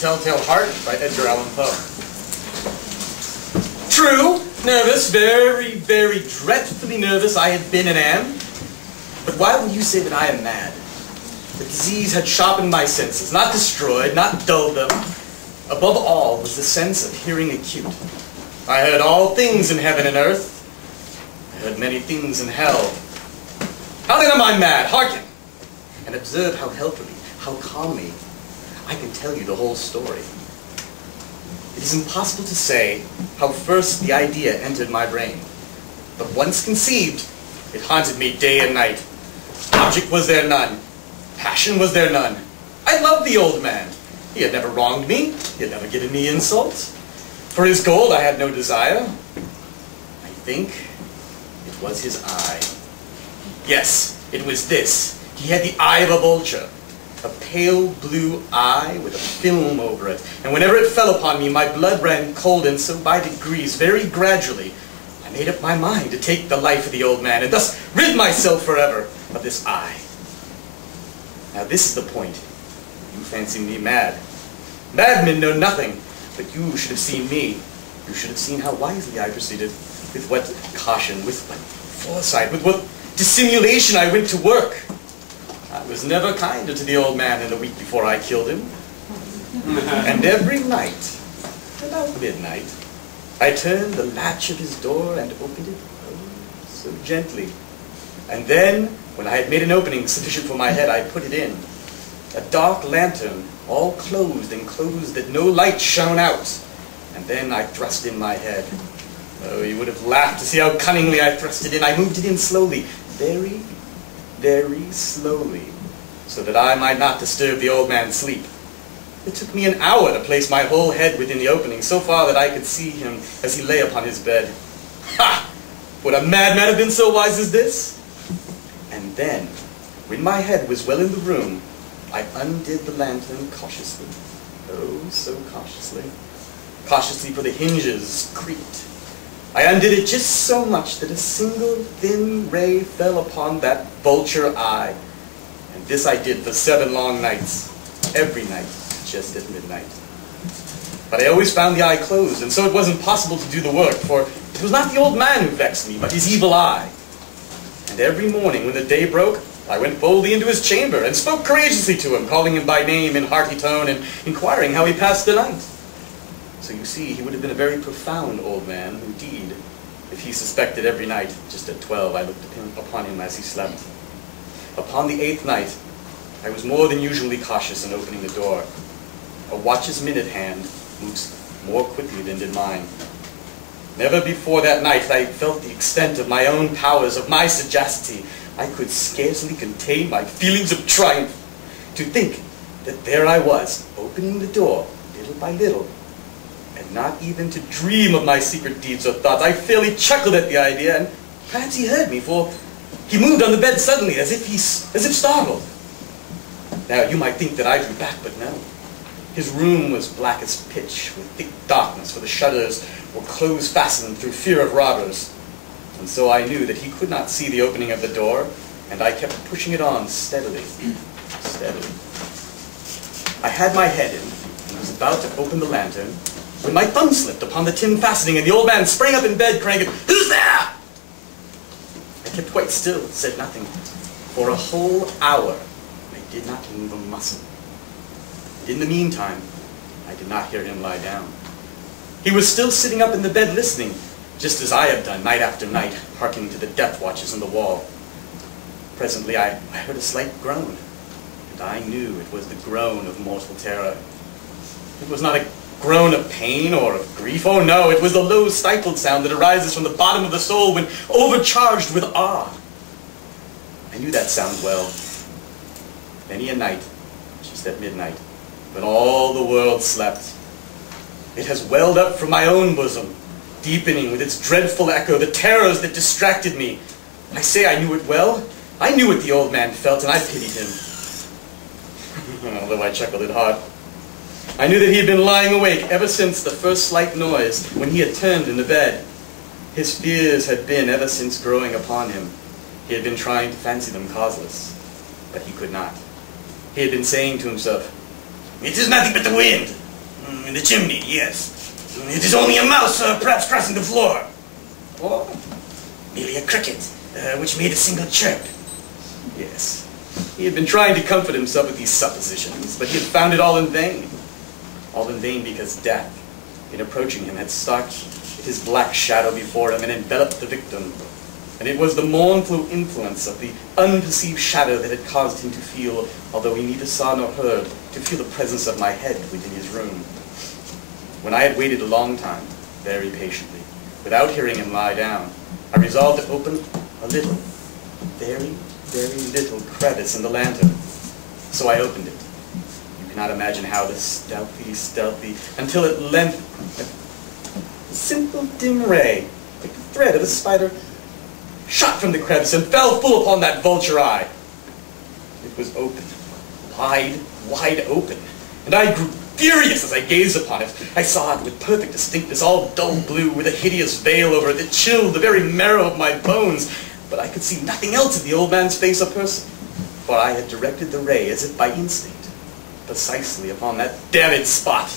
Telltale Heart by Edgar Allan Poe. True, nervous, very, very dreadfully nervous I had been and am. But why will you say that I am mad? The disease had sharpened my senses, not destroyed, not dulled them. Above all was the sense of hearing acute. I heard all things in heaven and earth. I heard many things in hell. How then am I mad? Hearken, and observe how healthily, how calmly I can tell you the whole story. It is impossible to say how first the idea entered my brain. But once conceived, it haunted me day and night. Object was there none. Passion was there none. I loved the old man. He had never wronged me. He had never given me insults. For his gold I had no desire. I think it was his eye. Yes, it was this. He had the eye of a vulture. A pale blue eye with a film over it. And whenever it fell upon me, my blood ran cold, and so by degrees, very gradually, I made up my mind to take the life of the old man, and thus rid myself forever of this eye. Now this is the point. You fancy me mad. Madmen know nothing, but you should have seen me. You should have seen how wisely I proceeded, with what caution, with what foresight, with what dissimulation I went to work. I was never kinder to the old man than the week before I killed him. And every night, about midnight, I turned the latch of his door and opened it so gently. And then, when I had made an opening sufficient for my head, I put it in. A dark lantern, all closed and closed that no light shone out. And then I thrust in my head. Oh, you would have laughed to see how cunningly I thrust it in. I moved it in slowly, very, very slowly, so that I might not disturb the old man's sleep. It took me an hour to place my whole head within the opening, so far that I could see him as he lay upon his bed. Ha! Would a madman have been so wise as this? And then, when my head was well in the room, I undid the lantern cautiously. Oh, so cautiously. Cautiously, for the hinges creaked. I undid it just so much that a single thin ray fell upon that vulture eye. And this I did for 7 long nights, every night, just at midnight. But I always found the eye closed, and so it wasn't possible to do the work, for it was not the old man who vexed me, but his evil eye. And every morning when the day broke, I went boldly into his chamber and spoke courageously to him, calling him by name in hearty tone and inquiring how he passed the night. So you see, he would have been a very profound old man, indeed, if he suspected every night, just at 12, I looked upon him as he slept. Upon the 8th night, I was more than usually cautious in opening the door. A watch's minute hand moves more quickly than did mine. Never before that night I felt the extent of my own powers, of my sagacity. I could scarcely contain my feelings of triumph. To think that there I was, opening the door, little by little, and not even to dream of my secret deeds or thoughts. I fairly chuckled at the idea, and perhaps he heard me, for he moved on the bed suddenly, as if startled. Now, you might think that I drew back, but no. His room was black as pitch, with thick darkness, for the shutters were close fastened through fear of robbers. And so I knew that he could not see the opening of the door, and I kept pushing it on steadily, steadily. I had my head in, and was about to open the lantern, when my thumb slipped upon the tin fastening, and the old man sprang up in bed, crying, "Who's there?" I kept quite still, said nothing. For a whole hour, I did not move a muscle. And in the meantime, I did not hear him lie down. He was still sitting up in the bed listening, just as I have done night after night, hearkening to the death watches on the wall. Presently, I heard a slight groan, and I knew it was the groan of mortal terror. It was not a groan of pain or of grief. Oh no, it was the low stifled sound that arises from the bottom of the soul when overcharged with awe. I knew that sound well. Many a night, just at midnight, when all the world slept, it has welled up from my own bosom, deepening with its dreadful echo the terrors that distracted me. I say I knew it well. I knew what the old man felt, and I pitied him. Although I chuckled at heart. I knew that he had been lying awake ever since the first slight noise, when he had turned in the bed. His fears had been ever since growing upon him. He had been trying to fancy them causeless, but he could not. He had been saying to himself, "It is nothing but the wind. In the chimney, yes. It is only a mouse, perhaps crossing the floor. Or merely a cricket, which made a single chirp. Yes. He had been trying to comfort himself with these suppositions, but he had found it all in vain. All in vain because death, in approaching him, had stalked his black shadow before him and enveloped the victim. And it was the mournful influence of the unperceived shadow that had caused him to feel, although he neither saw nor heard, to feel the presence of my head within his room. When I had waited a long time, very patiently, without hearing him lie down, I resolved to open a little, very, very little crevice in the lantern. So I opened it. You cannot imagine how the stealthy, until at length, a simple dim ray, like the thread of a spider, shot from the crevice and fell full upon that vulture eye. It was open, wide, wide open, and I grew furious as I gazed upon it. I saw it with perfect distinctness, all dull blue, with a hideous veil over it that chilled the very marrow of my bones. But I could see nothing else of the old man's face or person, for I had directed the ray, as if by instinct, precisely upon that damned spot.